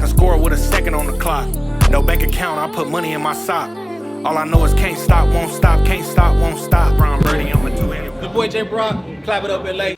can score with a second on the clock. No bank account, I put money in my sock. All I know is can't stop, won't stop, can't stop, won't stop. Brown Birdie, I'm a two-handed. Your boy J.Brock, Clap It Up LA.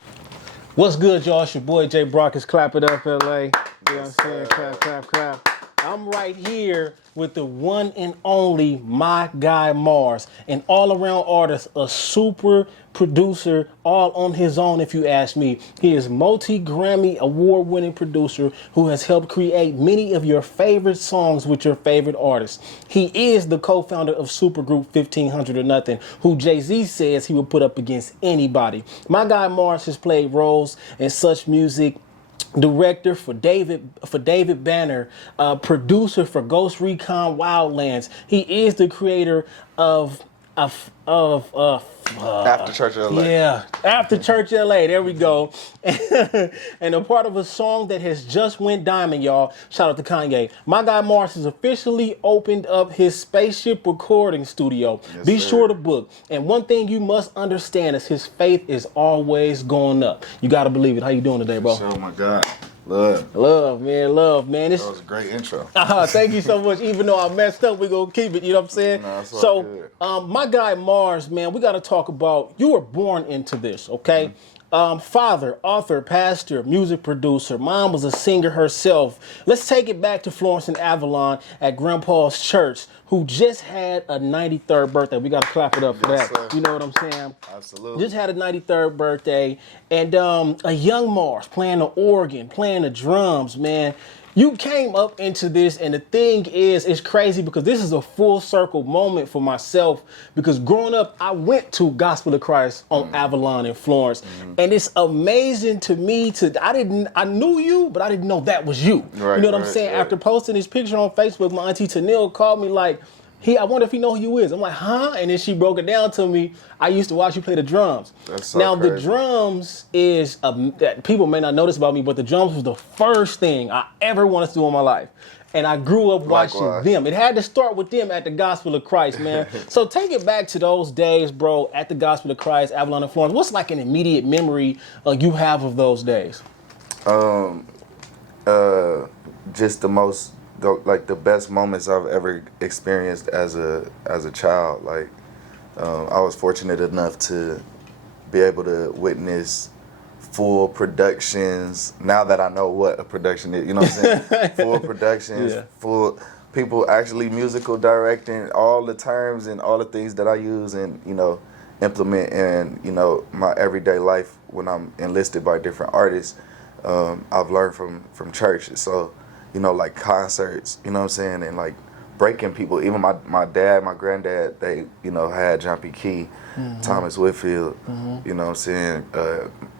What's good, y'all? It's your boy J.Brock. It's Clap It Up LA. You know what I'm saying? Clap, clap, clap. I'm right here with the one and only MyGuyMars, an all-around artist, a super producer, all on his own if you ask me. He is multi-Grammy award-winning producer who has helped create many of your favorite songs with your favorite artists. He is the co-founder of supergroup 1500 or Nothing, who Jay-Z says he would put up against anybody. MyGuyMars has played roles in such music, director for David Banner, producer for Ghost Recon Wildlands. He is the creator of After Church LA. Yeah, After Church LA. There we go. And a part of a song that has just went diamond, y'all. Shout out to Kanye. MyGuyMars has officially opened up his spaceship recording studio. Yes, Be sir. sure to book. And one thing you must understand is his faith is always going up. You got to believe it. How you doing today, bro? Oh my God. Love. Love, man. Love, man. That was a great intro. Thank you so much. Even though I messed up, we're going to keep it. You know what I'm saying? No, it's all so, good. MyGuyMars, man, we got to talk about, you were born into this, okay? Father, author, pastor, music producer. Mom was a singer herself. Let's take it back to Florence and Avalon at Grandpa's church, who just had a 93rd birthday. We got to clap it up for Yes, that. sir. You know what I'm saying? Absolutely. Just had a 93rd birthday. And a young Mars playing the organ, playing the drums, man. You came up into this, and the thing is, it's crazy because this is a full circle moment for myself, because growing up, I went to Gospel of Christ on Avalon in Florence, and it's amazing to me I knew you, but I didn't know that was you. Right, you know what I'm right, saying? right. After posting this picture on Facebook, my auntie Tanil called me like, I wonder if he know who you is. I'm like, huh? And then she broke it down to me. I used to watch you play the drums. That's so now, the crazy. drums is, that people may not notice about me, but the drums was the first thing I ever wanted to do in my life. And I grew up watching Likewise. them. It had to start with them at the Gospel of Christ, man. So take it back to those days, bro, at the Gospel of Christ, Avalon and Florence. What's like an immediate memory you have of those days? Just the best moments I've ever experienced as a child. Like, I was fortunate enough to be able to witness full productions. Now that I know what a production is, you know what I'm saying? Full productions, Yeah. full people actually musical directing, all the terms and all the things that I use and, implement in, my everyday life when I'm enlisted by different artists. I've learned from church. So, like concerts, you know what I'm saying? And like breaking people, even my dad, my granddad, they, had John P. Key, Thomas Whitfield, you know what I'm saying?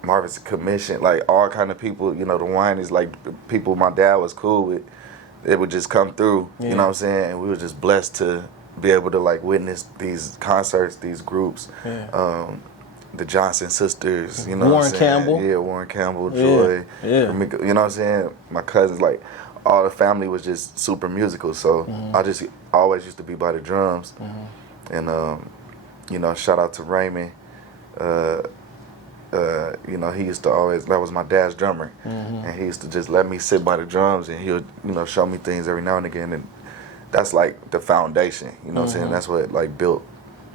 Marvin's Commission, like all kind of people, the wine is like people my dad was cool with. It would just come through, you know what I'm saying? And we were just blessed to be able to like witness these concerts, these groups. The Johnson sisters, you know Warren what I'm saying? Campbell. Yeah, Warren Campbell, Joy, Yeah. Ramika, you know what I'm saying? My cousins, like, all the family was just super musical, so I always used to be by the drums. And, shout out to Raymond. He used to always, that was my dad's drummer, and he used to just let me sit by the drums, and he would, show me things every now and again, and that's like the foundation, you know what I'm saying? That's what like built,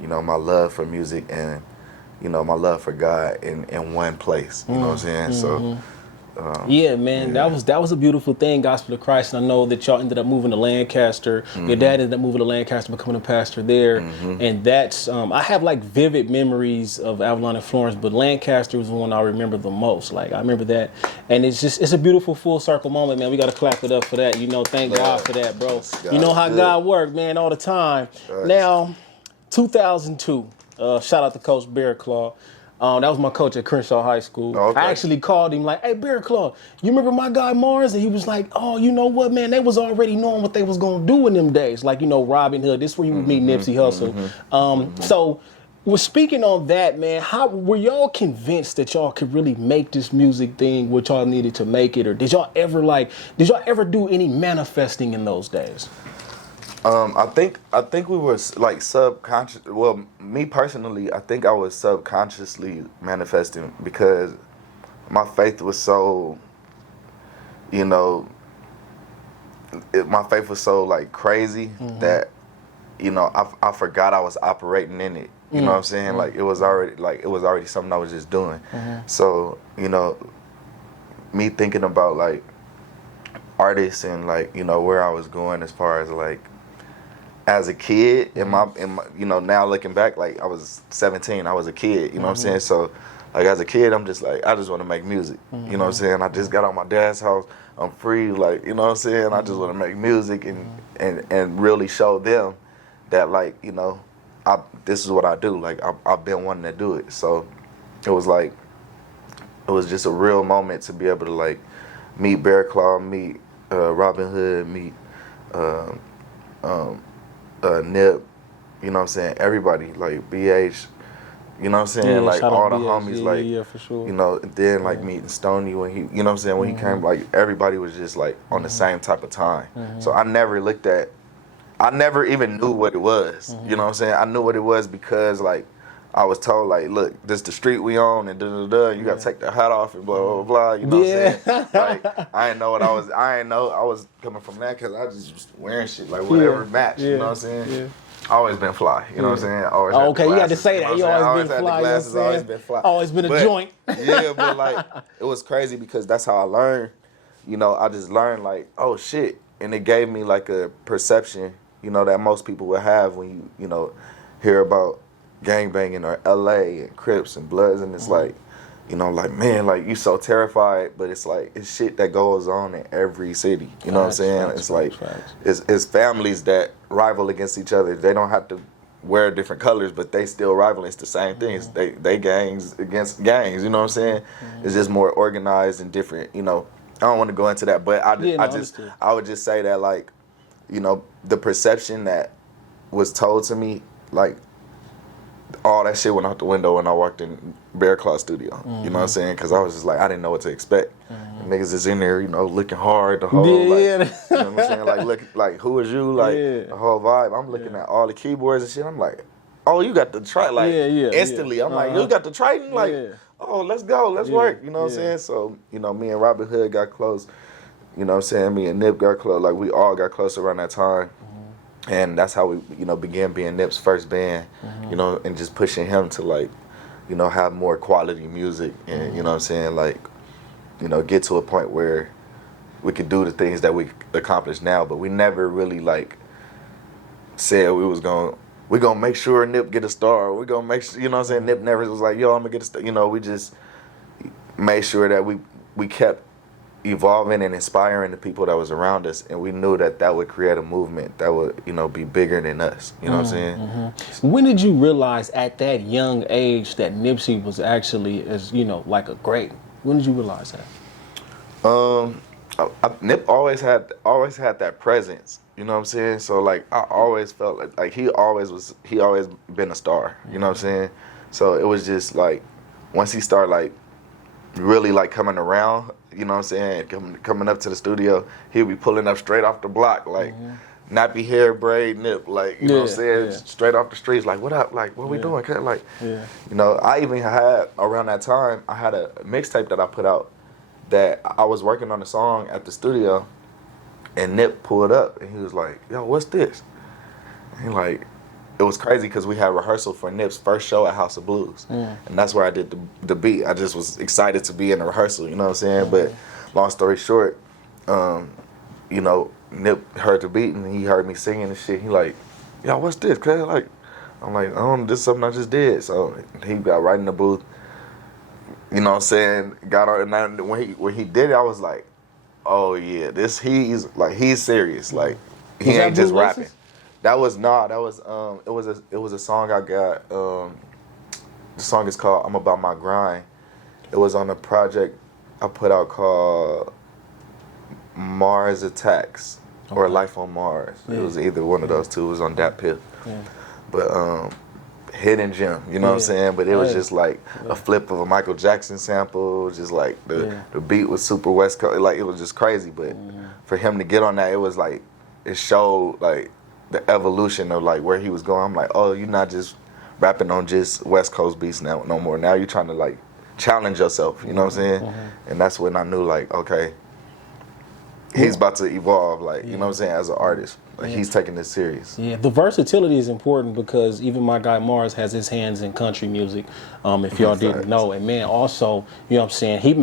my love for music and, my love for God in one place, you know what I'm saying? So, Yeah, man, that was a beautiful thing, Gospel of Christ. And I know that y'all ended up moving to Lancaster. Your dad ended up moving to Lancaster, becoming a pastor there. And that's, I have like vivid memories of Avalon and Florence, but Lancaster was the one I remember the most. Like, I remember that. And it's a beautiful full circle moment, man. We got to clap it up for that. Thank God for that, bro. You know how God works, man, all the time. Right. Now, 2002, shout out to Coach Bear Claw. That was my coach at Crenshaw High School. Oh, okay. I actually called him like, hey, Bear Claw, you remember MyGuyMars? And he was like, oh, you know what, man? They was already knowing what they was going to do in them days. Like, Robin Hood. This is where you would meet Nipsey Hussle. So, we're speaking on that, man. How were y'all convinced that y'all could really make this music thing what y'all needed to make it? Or did y'all ever do any manifesting in those days? I think we were like subconscious. Well, me personally, I think I was subconsciously manifesting because my faith was so, my faith was so like crazy that, you know, I forgot I was operating in it. You know what I'm saying? Like it was already something I was just doing. So, you know, me thinking about like artists and like, you know, where I was going as far as like as a kid in my you know, now looking back, like I was 17, I was a kid, you know what I'm saying? So like as a kid, I'm just like, I just want to make music. You know what I'm saying? I just got out my dad's house. I'm free, like, you know what I'm saying? I just want to make music and really show them that, like, you know, this is what I do. Like, I've been wanting to do it. So it was like, it was just a real moment to be able to, like, meet Bear Claw, meet Robin Hood, meet Nip, you know what I'm saying? Everybody, like, BH, you know what I'm saying? Like, all the homies, like, for sure. you know, and then, like, meeting Stoney when he, you know what I'm saying? When he came, like, everybody was just, like, on the same type of time. So I never even knew what it was, you know what I'm saying? I knew what it was because, like, I was told, like, look, this the street we on, and da-da-da, you gotta take the hat off and blah, blah, blah, you know what I'm saying? Like, I didn't know what I was coming from that because I just was wearing shit, like, whatever match, you know what I'm saying? Always been fly, you know what I'm saying? Always had Okay, the you had to glasses, say that. You always been fly, glasses, you know what I'm always saying? been fly. Always been a joint. Yeah, but, like, it was crazy because that's how I learned. You know, I just learned, like, oh, shit. And it gave me, like, a perception, you know, that most people would have when you know, hear about gangbanging or LA and Crips and Bloods, and it's like, you know, like, man, like, you so terrified, but it's like, it's shit that goes on in every city, you know what I'm saying? It's like, it's families that rival against each other. They don't have to wear different colors, but they still rival. It's the same thing. It's they gangs against gangs, you know what I'm saying? It's just more organized and different, you know. I don't want to go into that, but I would just say that, like, you know, the perception that was told to me, like, all that shit went out the window when I walked in Bear Claw studio. You know what I'm saying? Because I was just like, I didn't know what to expect. Niggas is in there, you know, looking hard the whole, like, you know what I'm saying? Like, look, like, who is you? Like, the whole vibe. I'm looking at all the keyboards and shit. I'm like, oh, you got the Triton. Like, instantly. I'm like, you got the Triton? Like, oh, let's go. Let's work. You know what I'm saying? So, you know, me and Robin Hood got close. You know what I'm saying? Me and Nip got close. Like, we all got close around that time. And that's how we, you know, began being Nip's first band, you know, and just pushing him to, like, you know, have more quality music and, you know what I'm saying, like, you know, get to a point where we could do the things that we accomplish now. But we never really, like, said we're going to make sure Nip get a star. We're going to make sure, you know what I'm saying? Nip never was like, yo, I'm going to get a star. You know, we just made sure that we kept evolving and inspiring the people that was around us, and we knew that would create a movement that would, you know, be bigger than us. You know what I'm saying? When did you realize at that young age that Nipsey was actually, as you know, like a great? When did you realize that? Nip always had that presence. You know what I'm saying? So, like, I always felt like he always been a star. You know what I'm saying? So it was just like, once he started, like, really, like, coming around, you know what I'm saying, coming up to the studio, he'll be pulling up straight off the block, like, nappy hair, braid, Nip, like, you know what I'm saying, straight off the streets, like, what up, like, what we doing, like, you know, I even had, around that time, I had a mixtape that I put out that I was working on a song at the studio, and Nip pulled up, and he was like, yo, what's this? And he like, it was crazy because we had rehearsal for Nip's first show at House of Blues. And that's where I did the beat. I just was excited to be in the rehearsal, you know what I'm saying? But long story short, you know, Nip heard the beat and he heard me singing and shit. He like, yo, what's this, cuz? Like, I'm like, oh, this is something I just did. So he got right in the booth, you know what I'm saying? Got on, and when he did it, I was like, oh yeah, he's serious. Like, he ain't just rapping. It was a song I got. The song is called "I'm About My Grind." It was on a project I put out called Mars Attacks or Life on Mars. It was either one of those two. It was on that Piff. But hidden gem, you know what I'm saying? But it was just like a flip of a Michael Jackson sample. Just like the beat was super West Coast. Like, it was just crazy. But for him to get on that, it was like, it showed like the evolution of like where he was going. I'm like, oh, you're not just rapping on just West Coast beats now no more. Now you're trying to like challenge yourself, you know what I'm saying? And that's when I knew, like, okay, he's about to evolve, like, you know what I'm saying, as an artist. Like, he's taking this serious. Yeah, the versatility is important because even MyGuyMars has his hands in country music, if y'all didn't know. And man, also, you know what I'm saying, he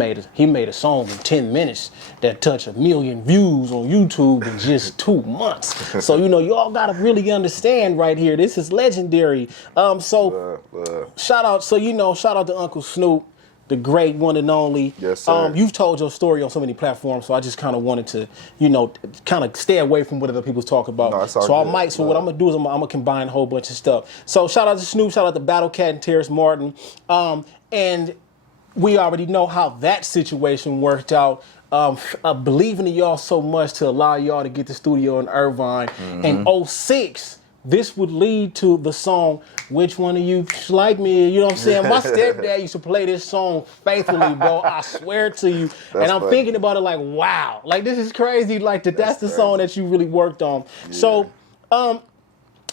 made a song in 10 minutes that touched 1 million views on YouTube in just 2 months. So, you know, y'all gotta really understand right here, this is legendary. Shout out to Uncle Snoop, the great one and only. Yes, sir. You've told your story on so many platforms, so I just kind of wanted to, you know, kind of stay away from what other people talk about. No, it's all so good. what I'm gonna do is I'm gonna combine a whole bunch of stuff. So shout out to Snoop, shout out to Battle Cat and Terrace Martin, and we already know how that situation worked out. Believing in y'all so much to allow y'all to get the studio in Irvine in 06. This would lead to the song, Which One of You Like Me? You know what I'm saying? My stepdad used to play this song faithfully, bro. I swear to you. And I'm funny. thinking about it like, wow. Like, this is crazy. Like, that's the song that you really worked on. Yeah. So,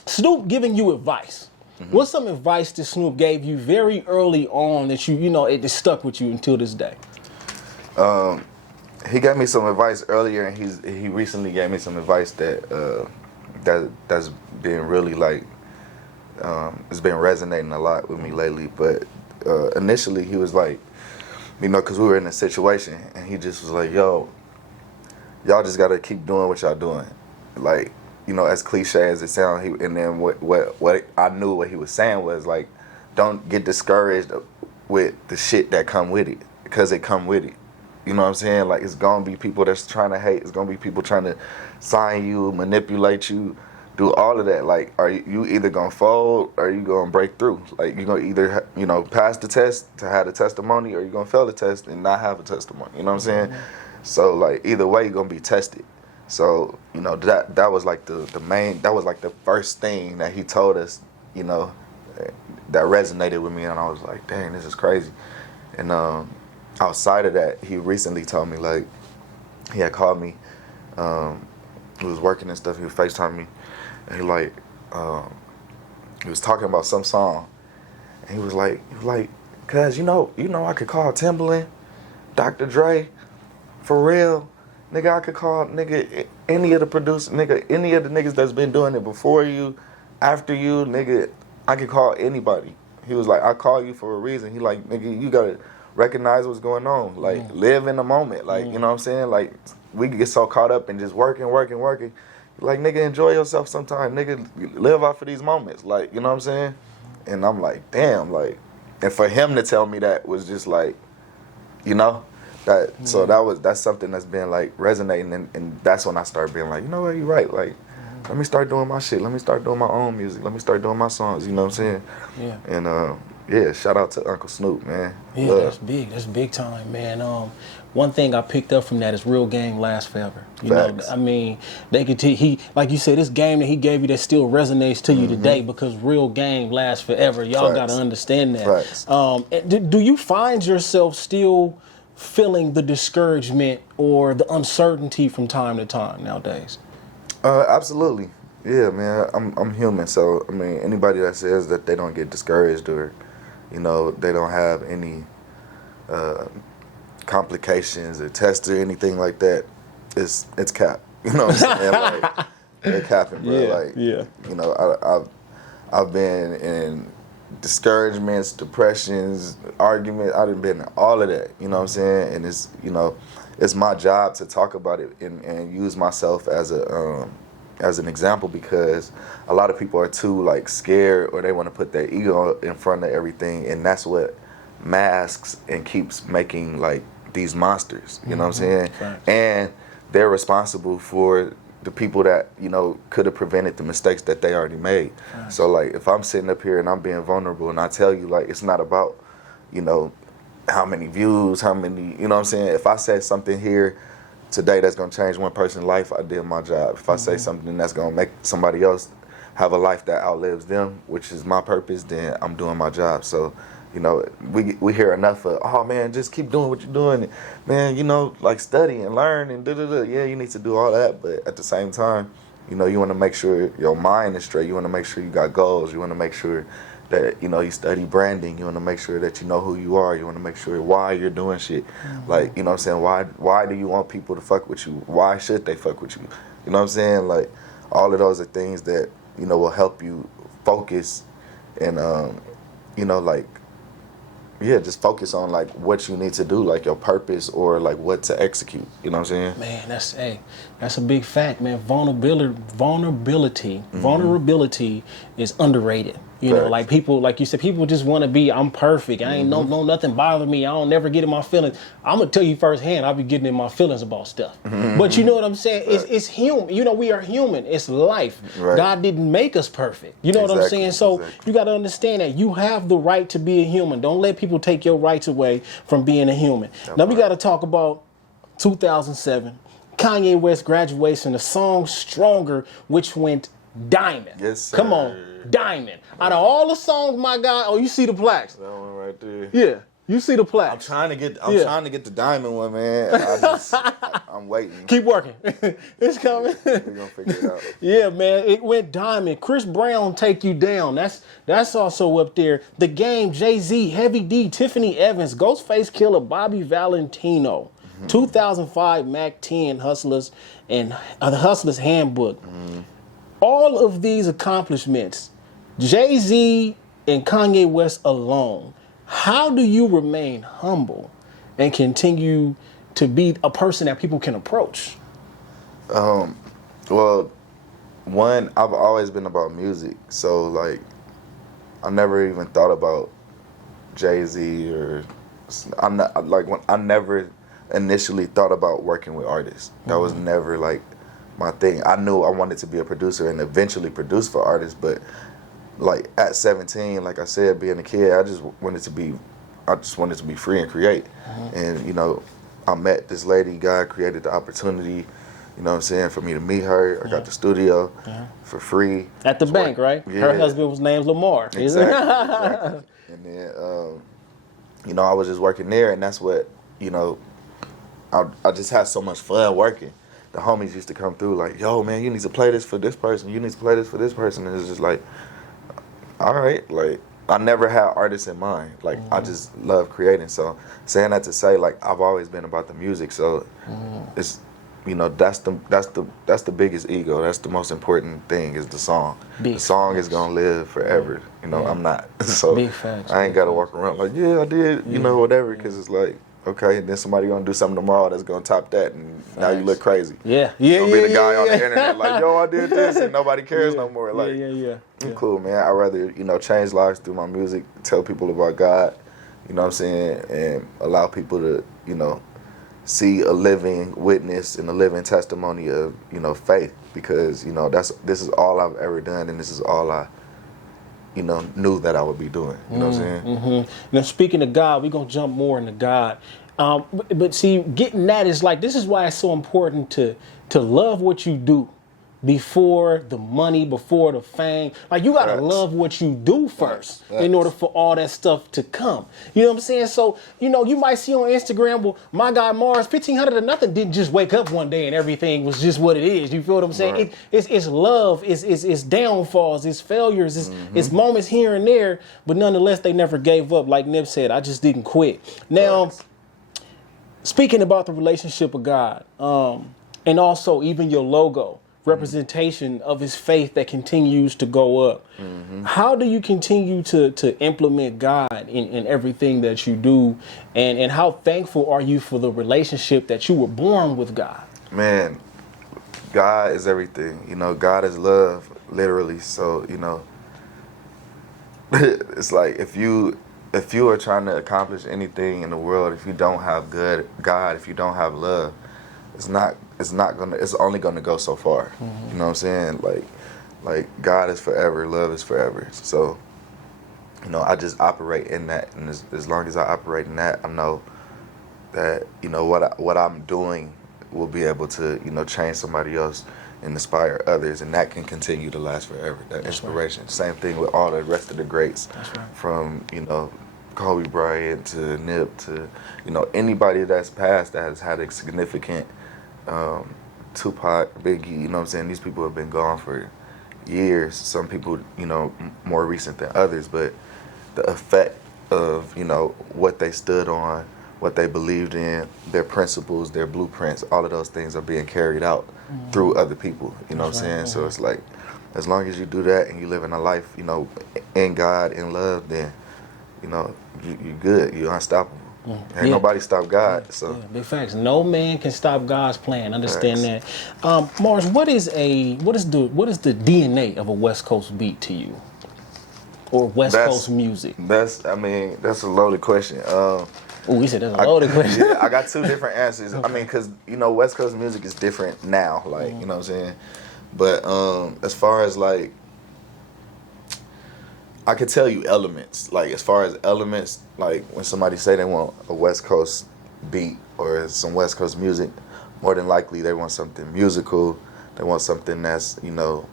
Snoop giving you advice. What's some advice that Snoop gave you very early on that you know, it just stuck with you until this day? He gave me some advice earlier, and he recently gave me some advice that's been really like it's been resonating a lot with me lately. But initially he was like, you know, because we were in a situation, and he just was like, yo, y'all just gotta keep doing what y'all doing. Like, you know, as cliche as it sounds, and then what I knew what he was saying was like, don't get discouraged with the shit that come with it, because it come with it. You know what I'm saying? Like, it's gonna be people that's trying to hate. It's gonna be people trying to sign you, manipulate you, do all of that. Like, are you either gonna fold or you gonna break through? Like, you're gonna either, you know, pass the test to have a testimony, or you're gonna fail the test and not have a testimony. You know what I'm saying? So, like, either way, you're gonna be tested. So, you know, that was like the main, that was like the first thing that he told us, you know, that resonated with me, and I was like, dang, this is crazy. And outside of that, he recently told me, like, he had called me, he was working and stuff, he was FaceTiming me, and he was talking about some song, and he was like, cuz, you know I could call Timbaland, Dr. Dre, for real, nigga, I could call, nigga, any of the producers, nigga, any of the niggas that's been doing it before you, after you, nigga, I could call anybody. He was like, I call you for a reason. He like, nigga, you gotta recognize what's going on. Like, live in the moment. Like, you know what I'm saying? Like, we get so caught up in just working. Like, nigga, enjoy yourself sometime. Nigga, live off of these moments. Like, you know what I'm saying? And I'm like, damn, like, and for him to tell me that was just like, you know, that, so that's something that's been like resonating, and that's when I started being like, you know what, you're right. Like, let me start doing my shit. Let me start doing my own music. Let me start doing my songs. You know what I'm saying? Yeah. And yeah, shout out to Uncle Snoop, man. Yeah, Love. That's big. That's big time, man. One thing I picked up from that is real game lasts forever. You Facts. know, I mean, they could he like you said, this game that he gave you that still resonates to you today, because real game lasts forever. Y'all got to understand that. Facts. Do you find yourself still feeling the discouragement or the uncertainty from time to time nowadays? Absolutely. Yeah, man. I'm human, so I mean, anybody that says that they don't get discouraged, or, you know, they don't have any complications or tests or anything like that, it's cap. You know what I'm saying? Like, they're capping, bro. Yeah, like, yeah. You know, I've been in discouragements, depressions, arguments. I've been in all of that. You know what I'm saying? And it's, you know, it's my job to talk about it and use myself as an example, because a lot of people are too, like, scared, or they want to put their ego in front of everything, and that's what masks and keeps making, like, these monsters. You know what I'm saying? Thanks. And they're responsible for the people that, you know, could have prevented the mistakes that they already made. Thanks. So, like, if I'm sitting up here and I'm being vulnerable, and I tell you, like, it's not about, you know, how many views, how many, you know what I'm saying? If I say something here today that's gonna change one person's life, I did my job. If I say something that's gonna make somebody else have a life that outlives them, which is my purpose, then I'm doing my job. So, you know, we hear enough of, oh man, just keep doing what you're doing, man, you know, like, study and learn and da-da-da. Yeah, you need to do all that, but at the same time, you know, you want to make sure your mind is straight. You want to make sure you got goals. You want to make sure that, you know, you study branding. You want to make sure that you know who you are. You want to make sure why you're doing shit. Like, you know what I'm saying? Why do you want people to fuck with you? Why should they fuck with you? You know what I'm saying? Like, all of those are things that, you know, will help you focus and, you know, like, yeah, just focus on like what you need to do, like your purpose or like what to execute. You know what I'm saying? Man, that's a big fact, man. Vulnerability is underrated. You know, like people, like you said, people just want to be, I'm perfect. I ain't no nothing bother me. I don't never get in my feelings. I'm gonna tell you firsthand, I'll be getting in my feelings about stuff. But you know what I'm saying? It's human. You know, we are human. It's life. God didn't make us perfect. You know what I'm saying? So you got to understand that you have the right to be a human. Don't let people take your rights away from being a human. Now we got to talk about 2007, Kanye West graduation, the song Stronger, which went diamond. Yes, sir. Come on, diamond. Out of all the songs, my guy, oh, you see the plaques. That one right there. Yeah, you see the plaques. I'm trying to get the diamond one, man. I'm waiting. Keep working. It's coming. We're gonna figure it out. Yeah, man, it went diamond. Chris Brown, Take You Down. That's also up there. The Game, Jay-Z, Heavy D, Tiffany Evans, Ghostface Killer, Bobby Valentino. 2005, Mac 10, Hustlers, and the Hustlers Handbook. All of these accomplishments, Jay-Z and Kanye West alone, how do you remain humble and continue to be a person that people can approach? Well, one, I've always been about music, so like I never even thought about Jay-Z or I never initially thought about working with artists. That was never like my thing. I knew I wanted to be a producer and eventually produce for artists, but like at 17, like I said, being a kid, I just wanted to be free and create. And you know, I met this lady, God created the opportunity, you know what I'm saying, for me to meet her. I got the studio for free. At the bank, right? Yeah. Her husband was named Lamar. Exactly. And then, you know, I was just working there, and that's what, you know, I just had so much fun working. The homies used to come through like, yo, man, you need to play this for this person. You need to play this for this person. And it's just like, all right. Like, I never had artists in mind. Like, I just love creating. So saying that to say, like, I've always been about the music. So it's, you know, that's the biggest ego. That's the most important thing is the song. The song is gonna live forever. You know, I'm not. So I ain't gotta walk around like, yeah, I did, you know, whatever, because it's like, okay, then somebody gonna do something tomorrow that's gonna top that, and now you look crazy. Yeah. You're gonna be the guy on the internet like, yo, I did this, and nobody cares no more. Like, I'm cool, man. I'd rather, you know, change lives through my music, tell people about God, you know what I'm saying, and allow people to, you know, see a living witness and a living testimony of, you know, faith, because, you know, this is all I've ever done, and this is all I, you know, knew that I would be doing. You know what I'm saying? Now, speaking of God, we're going to jump more into God. But see, getting that is like, this is why it's so important to love what you do before the money, before the fame. Like, you got to love what you do first in order for all that stuff to come. You know what I'm saying? So, you know, you might see on Instagram, well, MyGuyMars, 1,500 or nothing didn't just wake up one day and everything was just what it is. You feel what I'm saying? It's love, it's downfalls, it's failures, it's moments here and there, but nonetheless, they never gave up. Like Nip said, I just didn't quit. Now, speaking about the relationship with God, and also even your logo, representation of his faith that continues to go up. How do you continue to implement God in everything that you do? And how thankful are you for the relationship that you were born with God? Man, God is everything. You know, God is love, literally. So, you know, it's like if you are trying to accomplish anything in the world, if you don't have God, if you don't have love, it's only gonna go so far. You know what I'm saying? Like God is forever, love is forever. So, you know, I just operate in that, and as long as I operate in that, I know that, you know, what I'm doing will be able to, you know, change somebody else and inspire others, and that can continue to last forever. That inspiration. Same thing with all the rest of the greats, from, you know, Kobe Bryant to Nip to, you know, anybody that's passed that has had a significant Tupac, Biggie, you know what I'm saying? These people have been gone for, years. Some people, you know, more recent than others, but the effect of, you know, what they stood on, what they believed in, their principles, their blueprints, all of those things are being carried out through other people. You know what I'm saying? So it's like, as long as you do that and you live in a life, you know, in God, in love, then, you know, you good. You're unstoppable. Ain't nobody stop God. So big facts. No man can stop God's plan. Understand that. Mars, what is the DNA of a West Coast beat to you, or West Coast music? That's a loaded question. Oh, we said that's a loaded question. Yeah, I got two different answers. Okay. I mean, because, you know, West Coast music is different now. Like, you know what I'm saying? But as far as like, I could tell you elements. Like, as far as elements, like when somebody say they want a West Coast beat or some West Coast music, more than likely they want something musical. They want something that's, you know,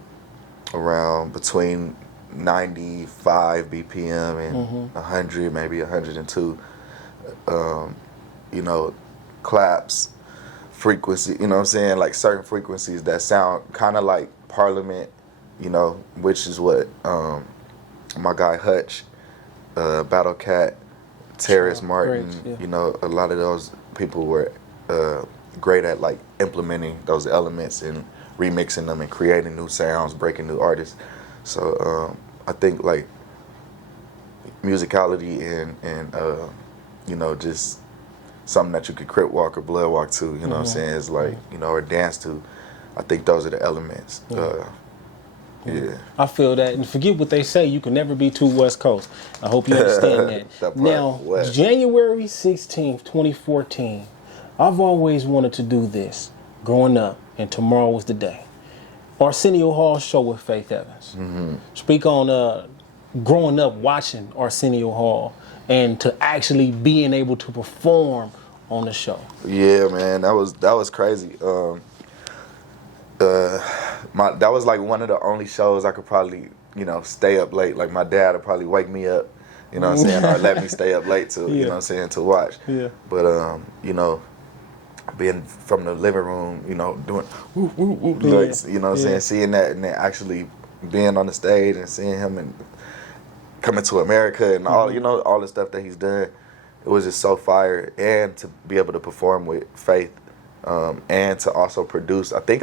around between 95 BPM and 100, maybe 102. You know, claps, frequency, you know what I'm saying? Like certain frequencies that sound kind of like Parliament, you know, which is what my guy Hutch, Battle Cat, Terrace Martin, you know, a lot of those people were great at like implementing those elements and remixing them and creating new sounds, breaking new artists. So I think like musicality and you know, just something that you could crip walk or blood walk to, you know what I'm saying? It's like, you know, or dance to. I think those are the elements. Yeah. I feel that, and forget what they say, you can never be too West Coast. I hope you understand that. Now, January 16th, 2014, I've always wanted to do this growing up, and tomorrow was the day. Arsenio Hall show with Faith Evans. Speak on growing up watching Arsenio Hall and to actually being able to perform on the show. Yeah, man, that was crazy. That was like one of the only shows I could probably, you know, stay up late. Like my dad would probably wake me up, you know what I'm saying, or let me stay up late to, you know what I'm saying, to watch. But you know, being from the living room, you know, doing whoop, whoop, whoop, like, you know what I'm saying, seeing that and then actually being on the stage and seeing him and coming to America and all, you know, all the stuff that he's done, it was just so fire. And to be able to perform with Faith, and to also produce. I think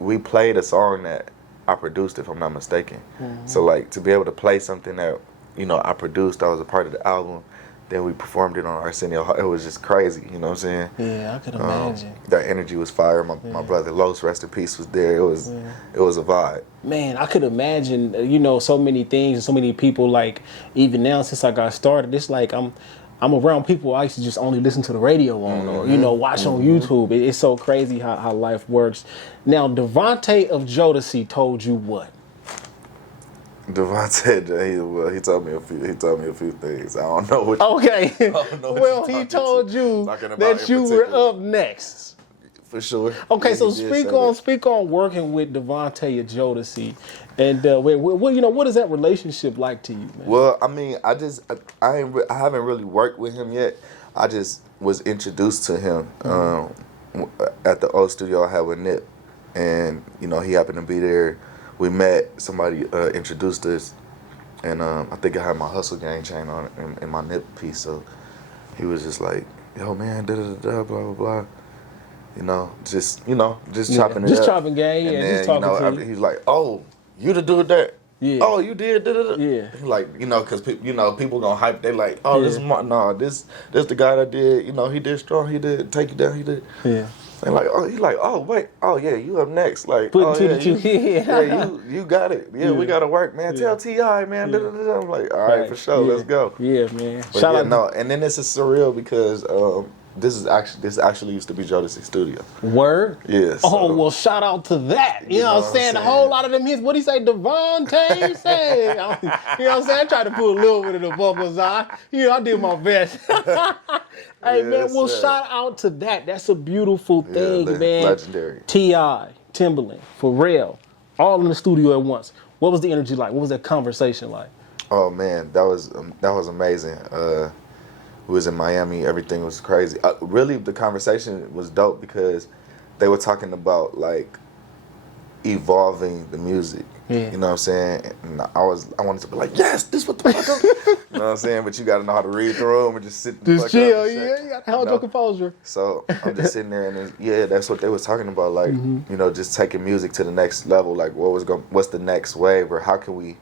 we played a song that I produced, if I'm not mistaken. So like to be able to play something that, you know, I produced, that was a part of the album, then we performed it on Arsenio. It was just crazy, you know what I'm saying? Yeah, I could imagine. That energy was fire. My brother Los, rest in peace, was there. It was a vibe. Man, I could imagine, you know, so many things and so many people, like even now since I got started, it's like I'm around people I used to just only listen to the radio on or, you know, watch on YouTube. It's so crazy how life works. Now, Devontae of Jodeci told you what? Devontae, he told me a few things. I don't know what. Okay. Well, he told you that you were up next. For sure. Okay, so speak on working with Devontae at Jodeci, and you know, what is that relationship like to you, man? Well, I mean, I haven't really worked with him yet. I just was introduced to him at the old studio I had with Nip, and you know, he happened to be there. We met. Somebody introduced us, and I think I had my Hussle gang chain on it in my Nip piece. So he was just like, "Yo, man, da da da, blah blah blah." You know, just chopping it up. Just chopping game, and yeah, then, just talking you know, to you. He's like, "Oh, you the dude that? Yeah. Oh, you did da da da." Yeah. Like, you know, because you know, people gonna hype. They like, "Oh, this is this the guy that did. You know, he did strong. He did take you down. He did." Yeah. And like, oh, he's like, "Oh wait, oh yeah, you up next?" Like, you got it. Yeah, we gotta work, man. Tell T.I., man. Da, da, da, da. I'm like, all right, for sure, let's go. Yeah, man. But shout out. And then this is surreal because this actually used to be Jodeci Studio. Word? Yeah. So, well, shout out to that. You know what I'm saying? A whole lot of them hits. What do you say, Devontae? Say, you know what I'm saying? I tried to put a little bit of the vocals on. You know, I did my best. Hey, man, well, shout out to that. That's a beautiful thing, man. Legendary. T.I., Timberland, Pharrell, all in the studio at once. What was the energy like? What was that conversation like? Oh, man, that was amazing. We was in Miami. Everything was crazy. Really, the conversation was dope because they were talking about, like, evolving the music. Yeah. You know what I'm saying? And I wanted to be like, yes, this what the fuck up. You know what I'm saying? But you got to know how to read the room and just sit the Just fuck chill, up and shit, yeah. You got to hold your composure. So I'm just sitting there, and yeah, that's what they was talking about, like, you know, just taking music to the next level. Like, what's the next wave, or how can we,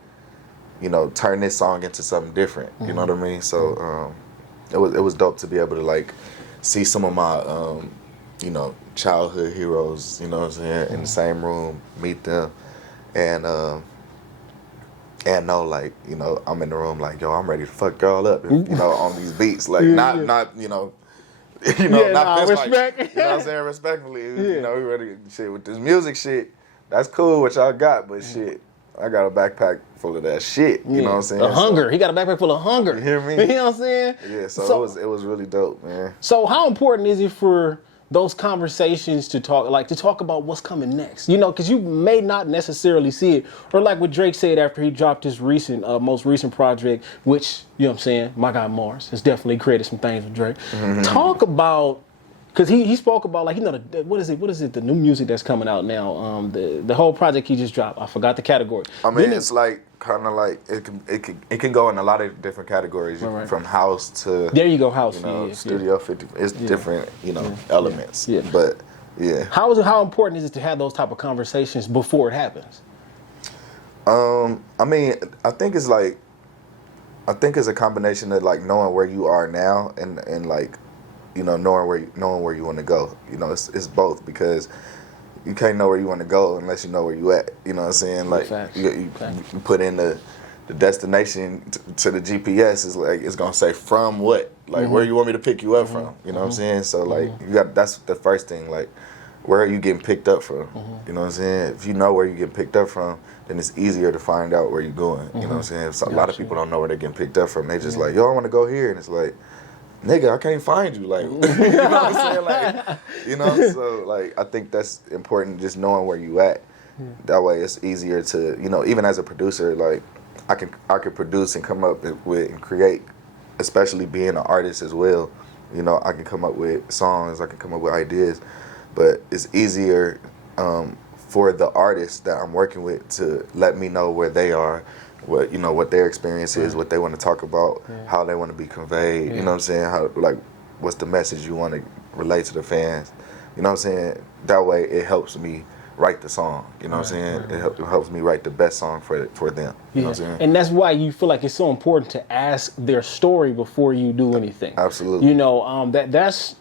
you know, turn this song into something different? You know what I mean? So it was dope to be able to like see some of my you know, childhood heroes, you know what I'm saying, in the same room, meet them, and know, like, you know, I'm in the room like, yo, I'm ready to fuck y'all up, you know, on these beats, like, not you know, not fist respect. fight, you know what I'm saying, respectfully, you know, we ready to shit with this music shit. That's cool what y'all got, but shit, I got a backpack full of that shit. You know what I'm saying? The hunger. He got a backpack full of hunger. You hear me? You know what I'm saying? Yeah. So it was really dope, man. So how important is it for those conversations to talk about what's coming next? You know, because you may not necessarily see it, or like what Drake said after he dropped his most recent project, which, you know what I'm saying, MyGuyMars has definitely created some things with Drake. Talk about. Because he spoke about, like, you know, what is it, the new music that's coming out now, the whole project he just dropped. I forgot the category. I mean, it's like, kind of like, it can go in a lot of different categories, right. From house to, there you go, house, you know, Studio 50. It's different, you know, elements. Yeah. But, yeah. How important is it to have those type of conversations before it happens? I mean, I think it's a combination of, like, knowing where you are now and like, you know, knowing where you want to go. You know, it's both, because you can't know where you want to go unless you know where you at. You know what I'm saying? Like, you put in the destination to the GPS, is like, it's gonna say from what, like, where you want me to pick you up from. You know what I'm saying? So like, that's the first thing. Like, where are you getting picked up from? You know what I'm saying? If you know where you're getting picked up from, then it's easier to find out where you're going. You know what I'm saying? So a lot of people don't know where they're getting picked up from. They just like, yo, I want to go here, and it's like, nigga, I can't find you. Like, you know what I'm saying? Like, you know, so like, I think that's important, just knowing where you at. That way it's easier to, you know, even as a producer, like, I can produce and come up with and create, especially being an artist as well. You know, I can come up with songs, I can come up with ideas, but it's easier for the artist that I'm working with to let me know where they are, what their experience is, what they want to talk about, how they want to be conveyed. You know what I'm saying? How, like, what's the message you want to relate to the fans? You know what I'm saying? That way it helps me write the song. You know what I'm saying? It helps me write the best song for them. You know what I'm saying? And that's why you feel like it's so important to ask their story before you do anything. Absolutely. You know, that's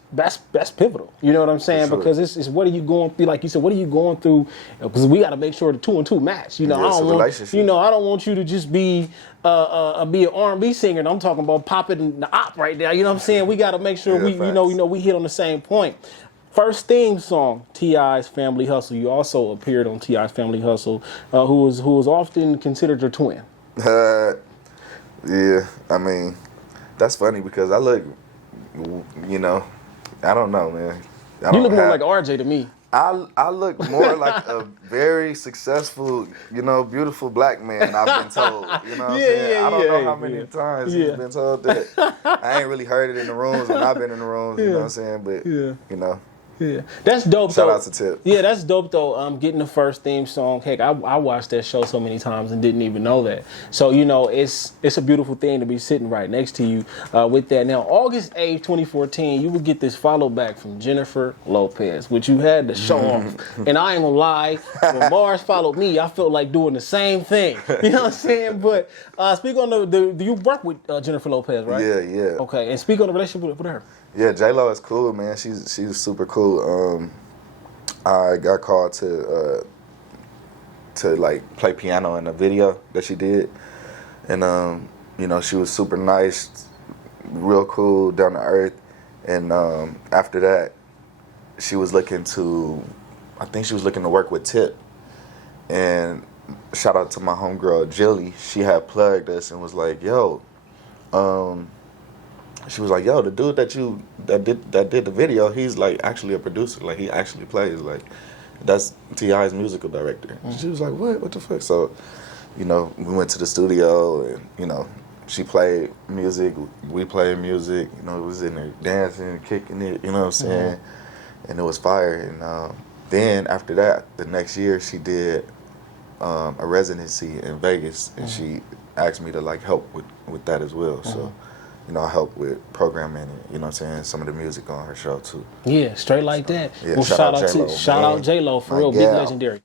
pivotal. You know what I'm saying? Sure. Because it's what are you going through? Like you said, what are you going through? Because we got to make sure the 2 and 2 match. You know, I don't want you to just be an R&B singer, and I'm talking about popping the op right now. You know what I'm saying? We got to make sure we hit on the same point. First theme song, T.I.'s Family Hussle. You also appeared on T.I.'s Family Hussle, who was often considered your twin. Yeah, I mean, that's funny because I look, you know, I don't know, man. You look more like RJ to me. I look more like a very successful, you know, beautiful black man, I've been told. You know what I'm saying? I don't know how many times he's been told that. I ain't really heard it in the rooms when I've been in the rooms, you know what I'm saying? But, you know. Yeah, that's dope. Shout out to Tip. Yeah, that's dope though. Getting the first theme song. Heck, I watched that show so many times and didn't even know that. So you know, it's a beautiful thing to be sitting right next to you with that. Now, August 8th, 2014, you would get this follow back from Jennifer Lopez, which you had to show off. And I ain't gonna lie, when Mars followed me, I felt like doing the same thing. You know what I'm saying? But speak on do you work with Jennifer Lopez, right? Yeah. Okay, and speak on the relationship with her. Yeah, J-Lo is cool, man. She's super cool. I got called to like play piano in a video that she did, and you know, she was super nice, real cool, down to earth. And after that, she was looking to work with Tip. And shout out to my homegirl Jilly. She had plugged us and was like, "Yo." She was like, "Yo, the dude that did the video, he's like actually a producer. Like, he actually plays. Like, that's T.I.'s musical director." And she was like, "What the fuck?" So, you know, we went to the studio, and you know, she played music, we played music. You know, it was in there dancing, kicking it. You know what I'm saying? And it was fire. And Then after that, the next year she did a residency in Vegas, and she asked me to like help with that as well. So, you know, I help with programming and, you know what I'm saying, some of the music on her show too. Yeah, straight like that. Yeah, Well, shout out J-Lo for real, big legendary.